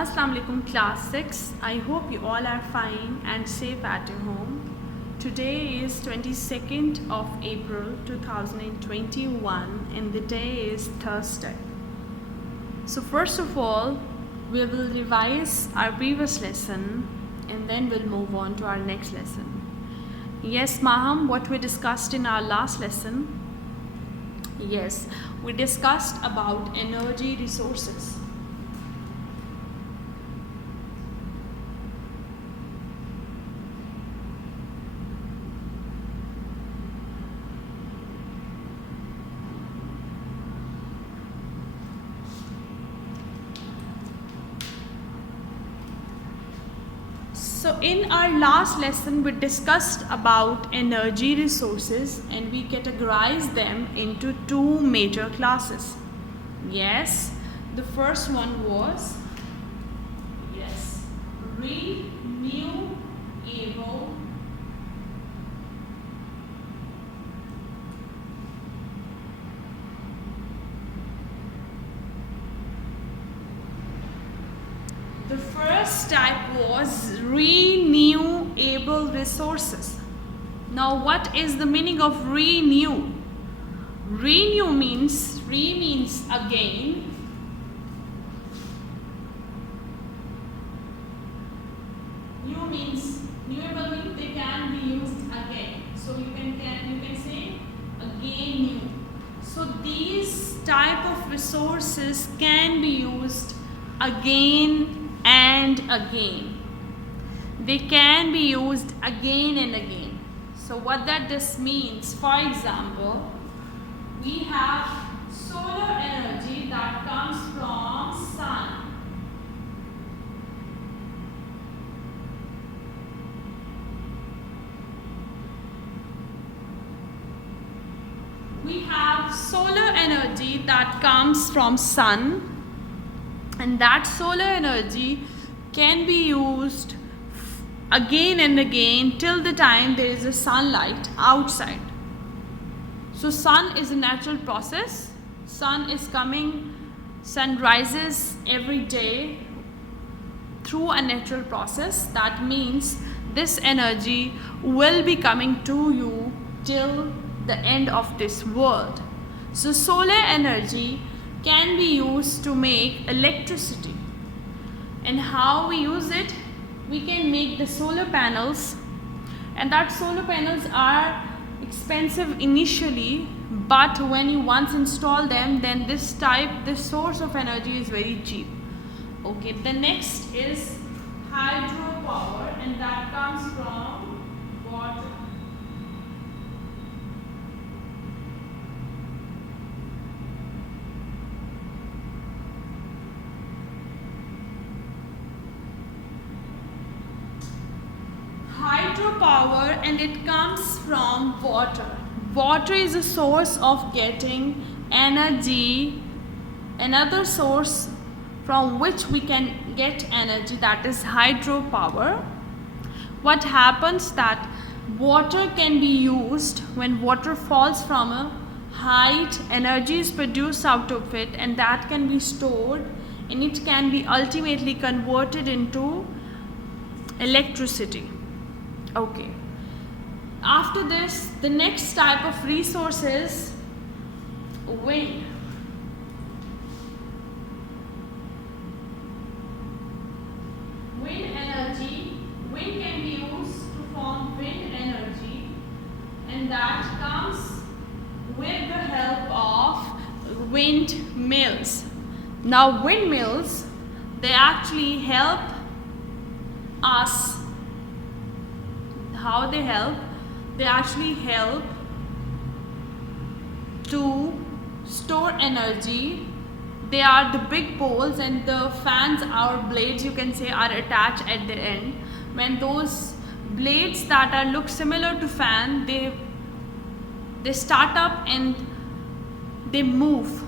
Assalamu alaikum class 6. I hope you all are fine and safe at your home. Today is 22nd of April 2021 and the day is Thursday. So first of all, we will revise our previous lesson and then we'll move on to our next lesson. Yes, Maham, what we discussed in our last lesson? Yes, we discussed about energy resources. So in our last lesson, we discussed about energy resources and we categorized them into two major classes. Yes, the first one was, renewable The first type was renewable resources. Now, what is the meaning of renew? Renew means, again. New means, renewable means they can be used again. So you can say again new. So these type of resources can be used again and again. They can be used again and again. So what this means, for example, we have solar energy that comes from sun. We have solar energy that comes from sun. And that solar energy can be used again and again till the time there is a sunlight outside. So sun is a natural process. Sun rises every day through a natural process. That means this energy will be coming to you till the end of this world. So solar energy can be used to make electricity. And how we use it? We can make the solar panels, and that solar panels are expensive initially, but when you once install them, then this source of energy is very cheap. Okay, the next is hydropower, and that comes from water. Hydropower, and it comes from water. Water is a source of getting energy. Another source from which we can get energy, that is hydropower. What happens that water can be used when water falls from a height, energy is produced out of it, and that can be stored, and it can be ultimately converted into electricity. Okay. After this, the next type of resource is wind. Wind can be used to form wind energy, and that comes with the help of windmills. Now windmills, they actually help us. How they help? They actually help to store energy. They are the big poles, and the fans or blades, you can say, are attached at the end. When those blades that look similar to fan, they start up and they move.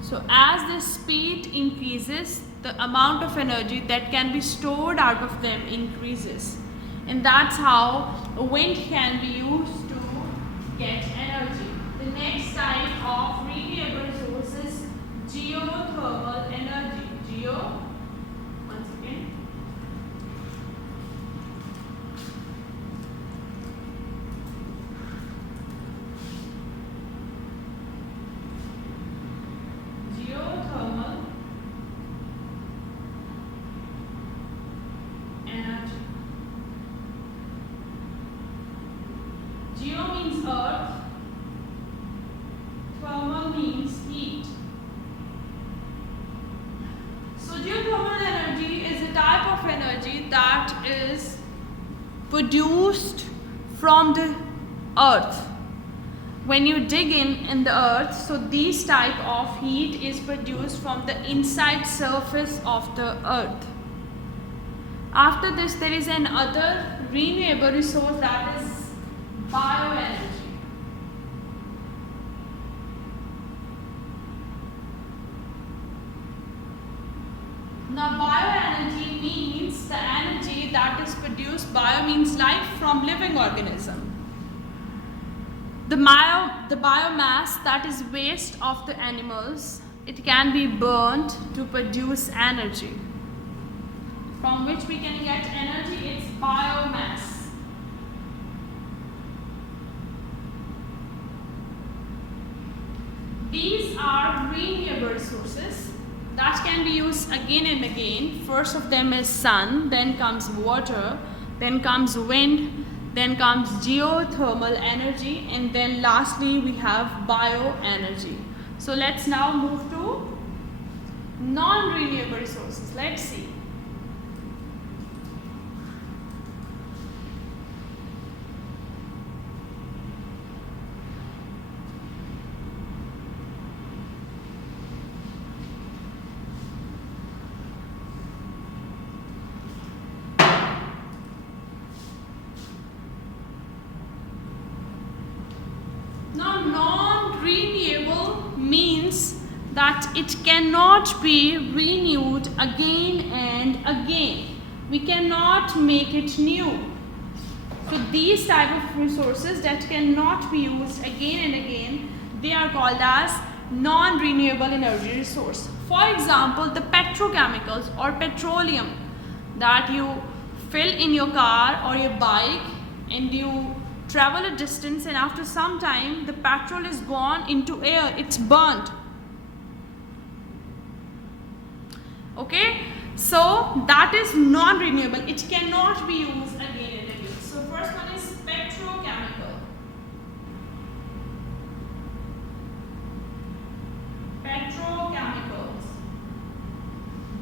So as the speed increases, the amount of energy that can be stored out of them increases. And that's how wind can be used to get energy. The next type of renewable resource is geothermal energy. earth, thermal means heat. So geothermal energy is a type of energy that is produced from the earth. When you dig in the earth, so this type of heat is produced from the inside surface of the earth. After this, there is another renewable resource, that is bioenergy. Now bioenergy means the energy that is produced, bio means life, from living organism. The biomass, that is waste of the animals, it can be burned to produce energy. From which we can get energy, it's biomass. These are renewable resources that can be used again and again. First of them is sun, then comes water, then comes wind, then comes geothermal energy, and then lastly we have bioenergy. So let's now move to non-renewable resources. Let's see. Now, non-renewable means that it cannot be renewed again and again. We cannot make it new. So these type of resources that cannot be used again and again, they are called as non-renewable energy resource. For example, the petrochemicals or petroleum that you fill in your car or your bike, and you travel a distance, and after some time the petrol is gone into air, it's burnt. Okay, so that is non-renewable, it cannot be used again and again. So first one is petrochemical. Petrochemicals.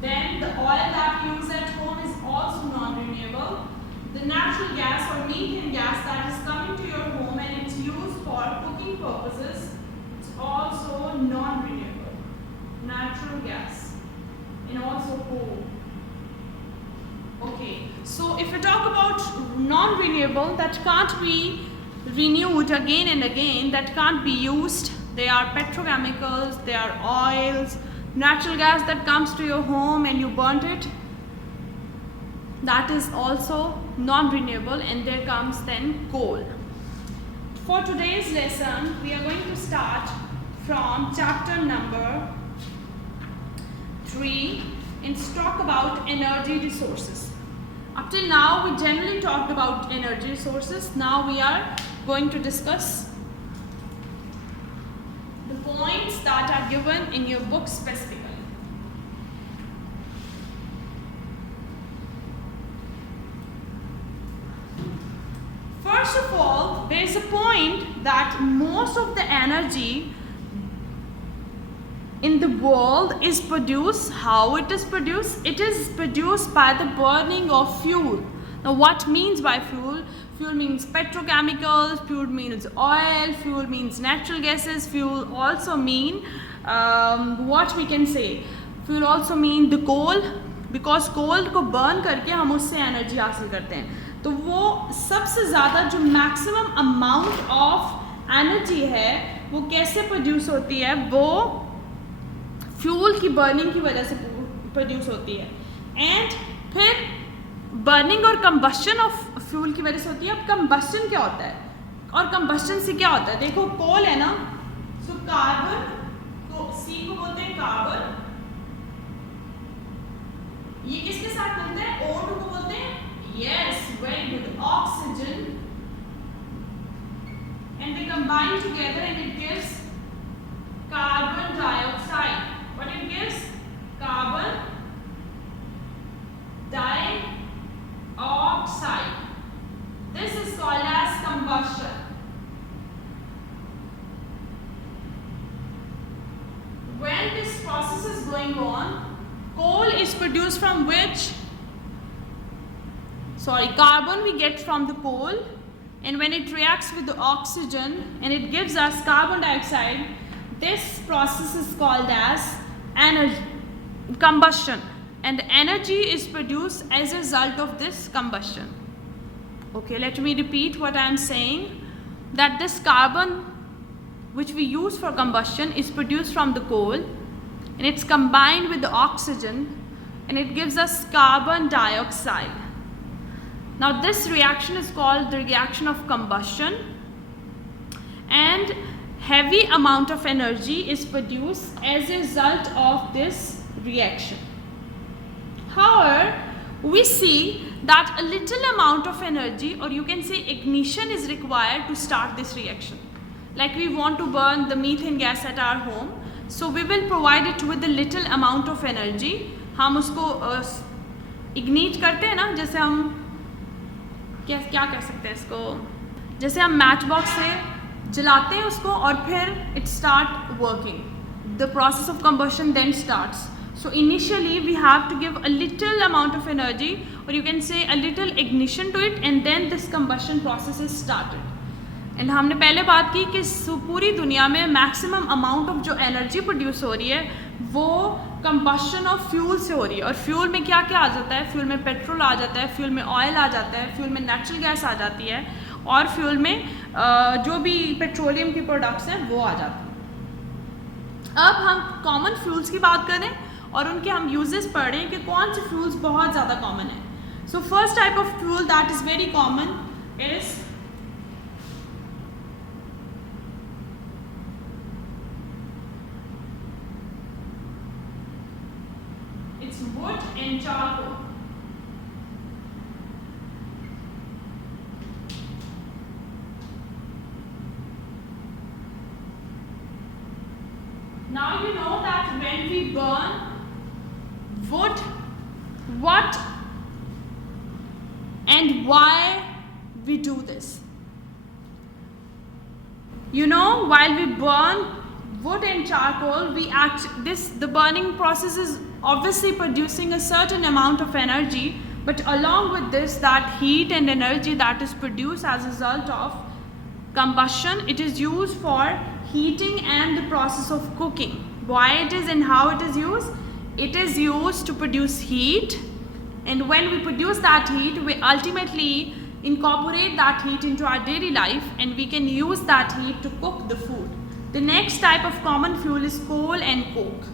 Then the oil that you use at home is also non-renewable. The natural gas or methane gas that is coming to your home and it's used for cooking purposes, it's also non-renewable. Natural gas and also coal. Okay, so if we talk about non-renewable, that can't be renewed again and again, that can't be used, they are petrochemicals, they are oils, natural gas that comes to your home and you burnt it, that is also non-renewable. And there comes then coal. For today's lesson, we are going to start from chapter number 3 and talk about energy resources. Up till now, we generally talked about energy resources. Now we are going to discuss the points that are given in your book specifically. First of all, there is a point that most of the energy in the world is produced. How it is produced? It is produced by the burning of fuel. Now what means by fuel? Fuel means petrochemicals, fuel means oil, fuel means natural gases, fuel also mean what we can say, fuel also mean the coal, because coal को burn करके हम उससे energy हासिल करते हैं. तो वो सबसे ज़्यादा जो मैक्सिमम अमाउंट ऑफ एनर्जी है वो कैसे प्रोड्यूस होती है, वो फ्यूल की बर्निंग की वजह से प्रोड्यूस होती है. एंड फिर बर्निंग और कंबस्शन ऑफ फ्यूल की वजह से होती है. अब कंबस्शन क्या होता है और कंबस्शन से क्या होता है? देखो कोल है ना, सो कार्बन को सी को बोलते हैं कार्बन, ये किसके साथ मिलते हैं? O2 को बोलते हैं, yes, very good, oxygen, and they combine together and it gives carbon dioxide. What it gives? Carbon dioxide. This is called as combustion. produced from which, carbon we get from the coal, and when it reacts with the oxygen and it gives us carbon dioxide, this process is called as energy combustion, and the energy is produced as a result of this combustion. Okay, let me repeat what I am saying, that this carbon which we use for combustion is produced from the coal, and it's combined with the oxygen and it gives us carbon dioxide. Now this reaction is called the reaction of combustion, and heavy amount of energy is produced as a result of this reaction. However, we see that a little amount of energy, or you can say ignition, is required to start this reaction. Like we want to burn the methane gas at our home, so we will provide it with a little amount of energy. हम उसको ignite करते हैं ना, जैसे हम क्या कह सकते हैं इसको, जैसे हम मैच बॉक्स से जलाते हैं उसको और फिर it start working. The process of combustion then starts. So initially we have to give a little amount of energy, or you can say a little ignition to it, and then this combustion process is started. And हमने पहले बात की कि पूरी दुनिया में maximum amount of जो energy produce हो रही है वो कंबशन ऑफ फ्यूल से हो रही है. और फ्यूल में क्या क्या आ जाता है, फ्यूल में पेट्रोल आ जाता है, फ्यूल में ऑयल आ जाता है, फ्यूल में नेचुरल गैस आ जाती है, और फ्यूल में जो भी पेट्रोलियम की प्रोडक्ट्स हैं वो आ जाती हैं. अब हम कॉमन फ्यूल्स की बात करें और उनके हम यूजेस पढ़ रहे हैं कि कौन से फ्यूल्स बहुत ज़्यादा कॉमन है. So first type of fuel that is very common is wood and charcoal. Now you know that when we burn wood, what and why we do this. You know, while we burn wood and charcoal, the burning process is obviously producing a certain amount of energy, but along with this, that heat and energy that is produced as a result of combustion, it is used for heating and the process of cooking. Why it is and how it is used? It is used to produce heat, and when we produce that heat, we ultimately incorporate that heat into our daily life, and we can use that heat to cook the food. The next type of common fuel is coal and coke.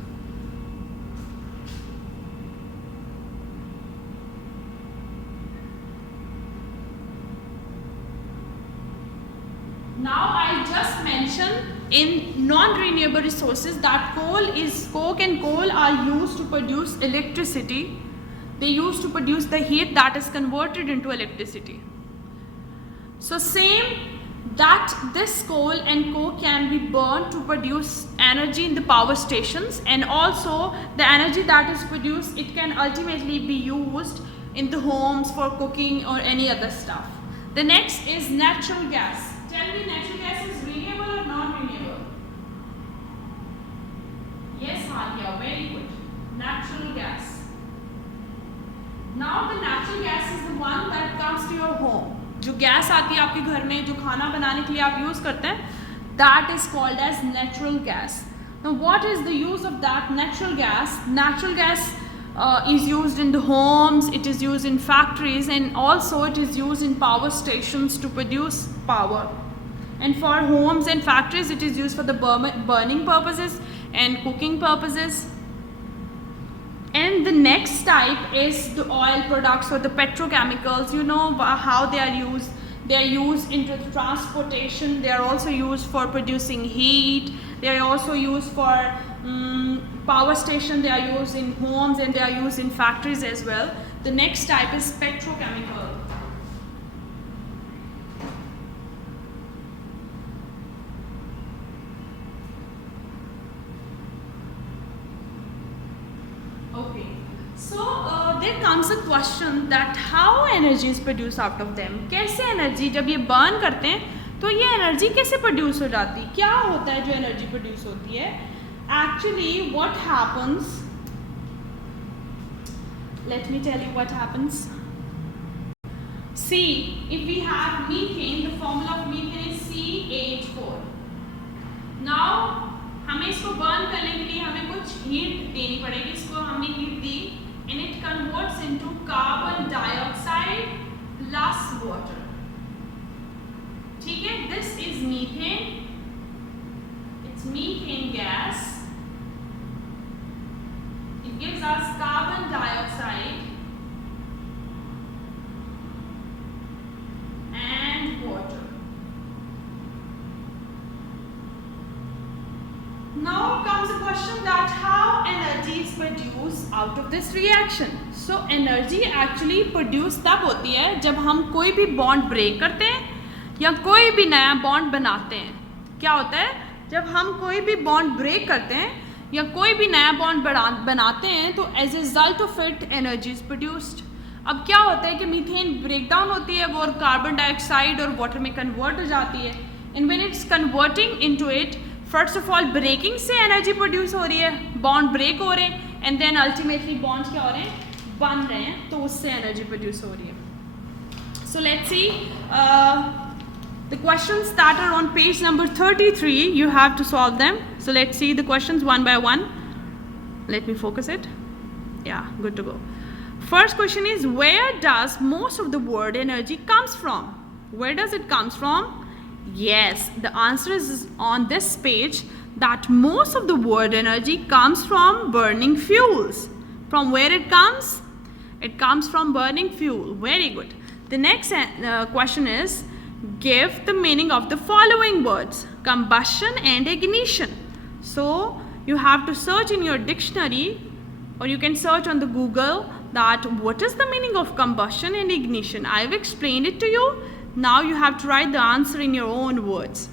Now I just mentioned in non-renewable resources that coke and coal are used to produce electricity. They used to produce the heat that is converted into electricity. So same that this coal and coke can be burned to produce energy in the power stations, and also the energy that is produced, it can ultimately be used in the homes for cooking or any other stuff. The next is natural gas. Tell me, natural gas is renewable or non-renewable? Yes, Hania, very good. Natural gas. Now the natural gas is the one that comes to your home. जो gas आती है आपके घर में, जो खाना बनाने के लिए आप यूज़ करते हैं, that is called as natural gas. Now what is the use of that natural gas? Natural gas is used in the homes, it is used in factories, and also it is used in power stations to produce power. And for homes and factories, it is used for the burning purposes and cooking purposes. And the next type is the oil products or the petrochemicals. You know how they are used. They are used into the transportation. They are also used for producing heat. They are also used for power station. They are used in homes, and they are used in factories as well. The next type is petrochemical. Okay, so there comes a question that how energy is produced out of them. कैसे energy जब ये burn करते हैं तो ये energy कैसे produce हो जाती है, क्या होता है जो energy produce होती है? Actually what happens let me tell you what happens. See, if we have methane, the formula of methane is CH4. Now, हमें इसको बर्न करने के लिए हमें कुछ हीट देनी पड़ेगी. इसको हमने heat the and it converts into carbon dioxide plus water. ठीक है, this is methane. It's methane gas. It gives us carbon dioxide and water. Now comes the question that how energy is produced out of this reaction. So energy actually produce तब होती है जब हम कोई भी bond break करते हैं या कोई भी नया बॉन्ड बनाते हैं. क्या होता है, जब हम कोई भी बॉन्ड ब्रेक करते हैं या कोई भी नया बॉन्ड बनाते हैं तो as a result of it energy is produced. अब क्या होता है कि मीथेन ब्रेक डाउन होती है, वो कार्बन डाइऑक्साइड और वाटर में कन्वर्ट हो जाती है. And when it's converting into it, first of all breaking से एनर्जी प्रोड्यूस हो रही है, बॉन्ड ब्रेक हो रहे हैं एंड देन अल्टीमेटली बॉन्ड्स क्या हो रहे हैं, बन रहे हैं, तो उससे एनर्जी प्रोड्यूस हो रही है. So let's see the questions that are on page number 33. You have to solve them. So let's see the questions one by one. Let me focus it. Yeah, good to go. First question is, where does most of the word energy comes from? Where does it comes from? Yes, the answer is on this page that most of the word energy comes from burning fuels. From where it comes? It comes from burning fuel. Very good. The next question is, give the meaning of the following words: combustion and ignition. So you have to search in your dictionary or you can search on the Google that what is the meaning of combustion and ignition. I've explained it to you. Now you have to write the answer in your own words.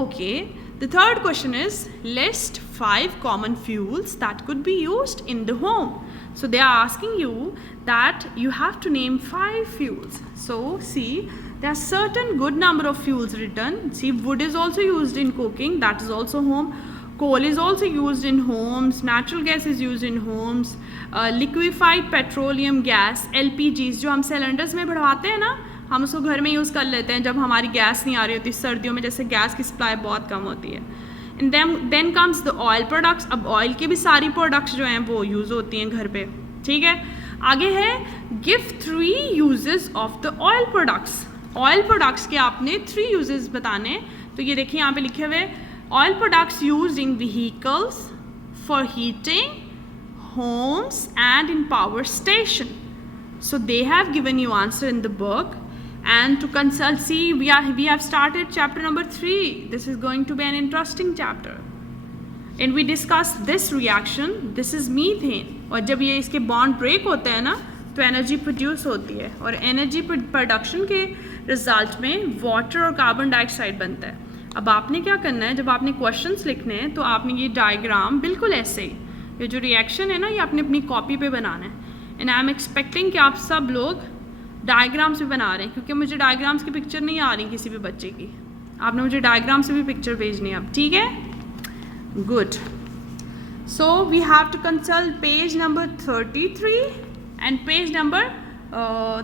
Okay, the third question is, list 5 common fuels that could be used in the home. So they are asking you that you have to name 5 fuels. So see, there are certain good number of fuels written. See, wood is also used in cooking, that is also home. Coal is also used in homes. Natural gas is used in homes. Liquefied petroleum gas, LPGs, जो हम cylinders में भरवाते हैं ना, हम उसको घर में यूज़ कर लेते हैं जब हमारी गैस नहीं आ रही होती, सर्दियों में जैसे गैस की सप्लाई बहुत कम होती है. And then comes the oil products. अब ऑयल की भी सारी प्रोडक्ट्स जो हैं वो यूज़ होती हैं घर पे. ठीक है, आगे है give 3 uses of the oil products. Oil products के आपने 3 यूजेस बताने. तो ये देखिए यहाँ पे लिखे हुए, oil products used in vehicles, for heating, homes and in power station. So they have given you answer in the book. And to consult, see, we have started chapter number 3. This is going to be an interesting chapter. And we discussed this reaction. This is methane. और जब ये इसके bond break होते हैं ना, तो energy produce होती है और एनर्जी प्रोडक्शन के रिजल्ट में वाटर और कार्बन डाइऑक्साइड बनता है. अब आपने क्या करना है, जब आपने क्वेश्चंस लिखने हैं तो आपने ये डायग्राम बिल्कुल ऐसे ही, ये जो रिएक्शन है ना, ये आपने अपनी कॉपी पे बनाना है. एंड आई एम एक्सपेक्टिंग कि आप सब लोग डायग्राम्स भी बना रहे हैं, क्योंकि मुझे डायग्राम्स की पिक्चर नहीं आ रही किसी भी बच्चे की. आपने मुझे डायग्राम से भी पिक्चर भेजनी है अब. ठीक है, good. So we have to consult page number 33 and page number,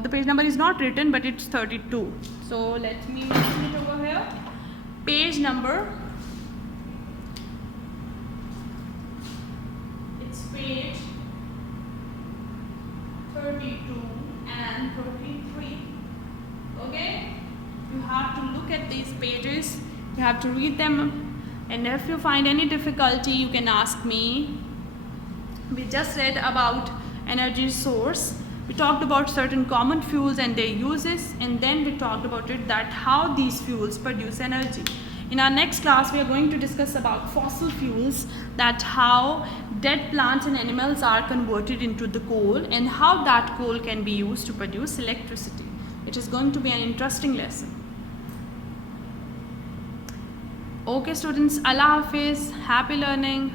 the page number is not written but it's 32. So let me mention it over here. Page number, it's page 32 and 33. Okay, you have to look at these pages, you have to read them, and if you find any difficulty you can ask me. We just read about energy source, we talked about certain common fuels and their uses, and then we talked about it that how these fuels produce energy. In our next class we are going to discuss about fossil fuels, that how dead plants and animals are converted into the coal and how that coal can be used to produce electricity. It is going to be an interesting lesson. Okay students, Allah Hafiz, happy learning.